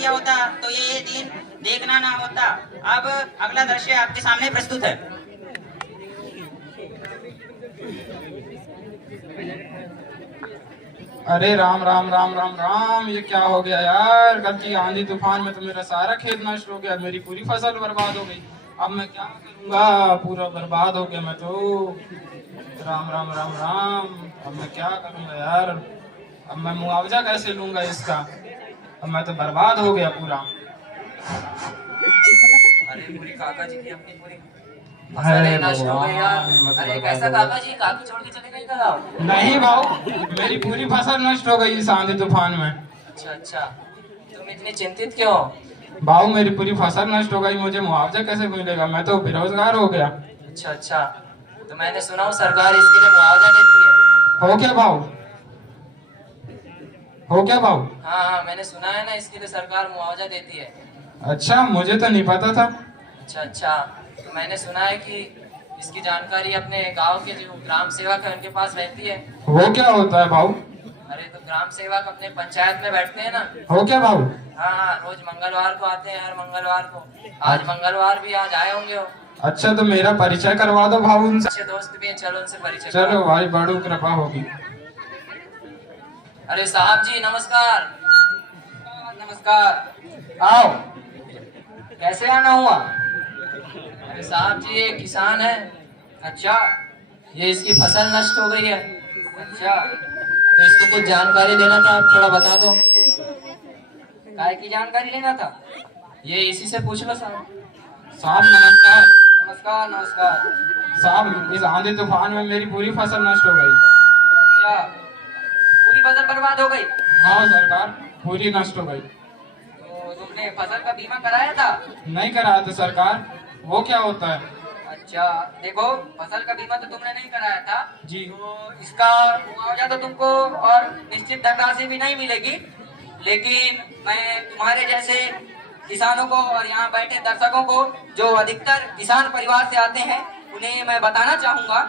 दिया होता तो ये दिन देखना ना होता। अब अगला दृश्य आपके सामने प्रस्तुत है। अरे राम राम राम राम राम, ये क्या हो गया यार। कल की आंधी तूफान में तो मेरा सारा खेत नष्ट हो गया, मेरी पूरी फसल बर्बाद हो गई। अब मैं क्या करूंगा, पूरा बर्बाद हो गया मैं तो। राम राम राम राम, अब मैं क्या करूंगा यार। अब मैं मुआवजा कैसे लूंगा इसका, अब मैं तो बर्बाद हो गया पूरा। अरे पूरी काका जी की अपनी पूरी फसल ही नष्ट हो गई यार। अरे कैसा काका जी, काकी छोड़ के चले गए क्या? नहीं भाऊ, मेरी पूरी फसल नष्ट हो गई इस आंधी तूफान में। अच्छा अच्छा, तुम इतनी चिंतित क्यों? भाऊ मेरी पूरी फसल नष्ट हो गई, मुझे मुआवजा कैसे मिलेगा, मैं तो बेरोजगार हो गया। अच्छा अच्छा, तो मैंने सुना हूँ सरकार इसके लिए मुआवजा देती है। हो क्या भाऊ, हो क्या भाऊ? हाँ हाँ, मैंने सुना है ना, इसके लिए सरकार मुआवजा देती है। अच्छा, मुझे तो नहीं पता था। अच्छा अच्छा, तो मैंने सुना है कि इसकी जानकारी अपने गांव के जो ग्राम सेवक है उनके पास रहती है। वो क्या होता है भाऊ? अरे तो ग्राम सेवक अपने पंचायत में बैठते हैं ना। हो क्या भाऊ? हाँ हाँ, रोज मंगलवार को आते हैं, हर मंगलवार को। आज मंगलवार भी आज आए होंगे वो। अच्छा, तो मेरा परिचय करवा दो भाऊ उनसे। अच्छे दोस्त भी हैं, चलो उनसे परिचय चलो कराओ। भाई, बड़ू कृपा होगी। अरे साहब जी नमस्कार। नमस्कार, आओ। कैसे आना हुआ? अरे साहब जी, ये किसान है। अच्छा ये इसकी फसल नष्ट हो गई है, अच्छा, तो इसको कुछ जानकारी देना था, आप थोड़ा बता दो। काय की जानकारी लेना था? ये इसी से पूछ लो साहब। साहब नमस्कार। नमस्कार नमस्कार। साहब, इस आंधी तूफान में मेरी पूरी फसल नष्ट हो गई। अच्छा, पूरी फसल बर्बाद हो गई? हाँ सरकार, पूरी नष्ट हो गई। तो तुमने फसल का बीमा कराया था? नहीं कराया था सरकार। वो क्या होता है? अच्छा, देखो फसल का बीमा तो तुमने नहीं कराया था जी। तो इसका मुआवजा तो तुमको और निश्चित धनराशि भी नहीं मिलेगी, लेकिन मैं तुम्हारे जैसे किसानों को और यहाँ बैठे दर्शकों को जो अधिकतर किसान परिवार से आते हैं उन्हें मैं बताना चाहूंगा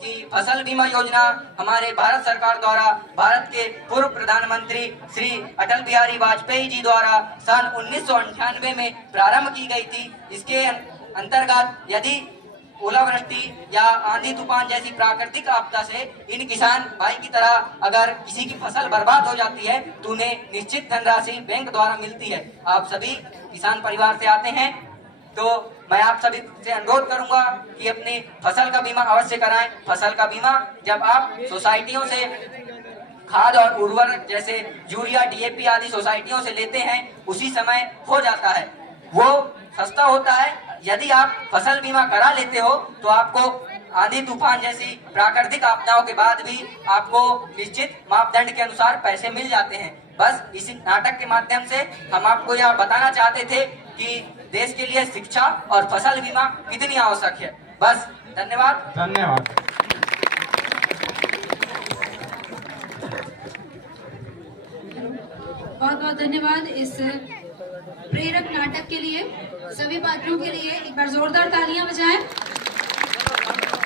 कि फसल बीमा योजना हमारे भारत सरकार द्वारा भारत के पूर्व प्रधानमंत्री श्री अटल बिहारी वाजपेयी जी द्वारा सन 1998 में प्रारंभ की गई थी। इसके अंतर्गत यदि ओलावृष्टि या आंधी तूफान जैसी प्राकृतिक आपदा से इन किसान भाई की तरह अगर किसी की फसल बर्बाद हो जाती है तो उन्हें निश्चित धनराशि बैंक द्वारा मिलती है। आप सभी किसान परिवार से आते हैं तो मैं आप सभी से अनुरोध करूंगा कि अपनी फसल का बीमा अवश्य कराएं। फसल का बीमा जब आप सोसाइटियों से खाद और उर्वरक जैसे यूरिया, डीएपी आदि सोसाइटियों से लेते हैं उसी समय हो जाता है, वो सस्ता होता है। यदि आप फसल बीमा करा लेते हो तो आपको आंधी तूफान जैसी प्राकृतिक आपदाओं के बाद भी आपको निश्चित मापदंड के अनुसार पैसे मिल जाते हैं। बस इस नाटक के माध्यम से हम आपको यह बताना चाहते थे कि देश के लिए शिक्षा और फसल बीमा कितनी आवश्यक है। बस, धन्यवाद। धन्यवाद। बहुत बहुत धन्यवाद इस प्रेरक नाटक के लिए। सभी पात्रों के लिए एक बार जोरदार तालियां बजाएं।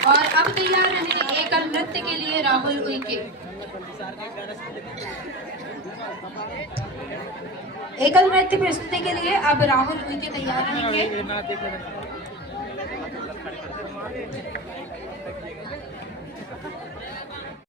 और अब तैयार रहे एकल नृत्य के लिए राहुल उइके। एकल नृत्य प्रस्तुति के लिए अब राहुल उइके तैयार रहेंगे।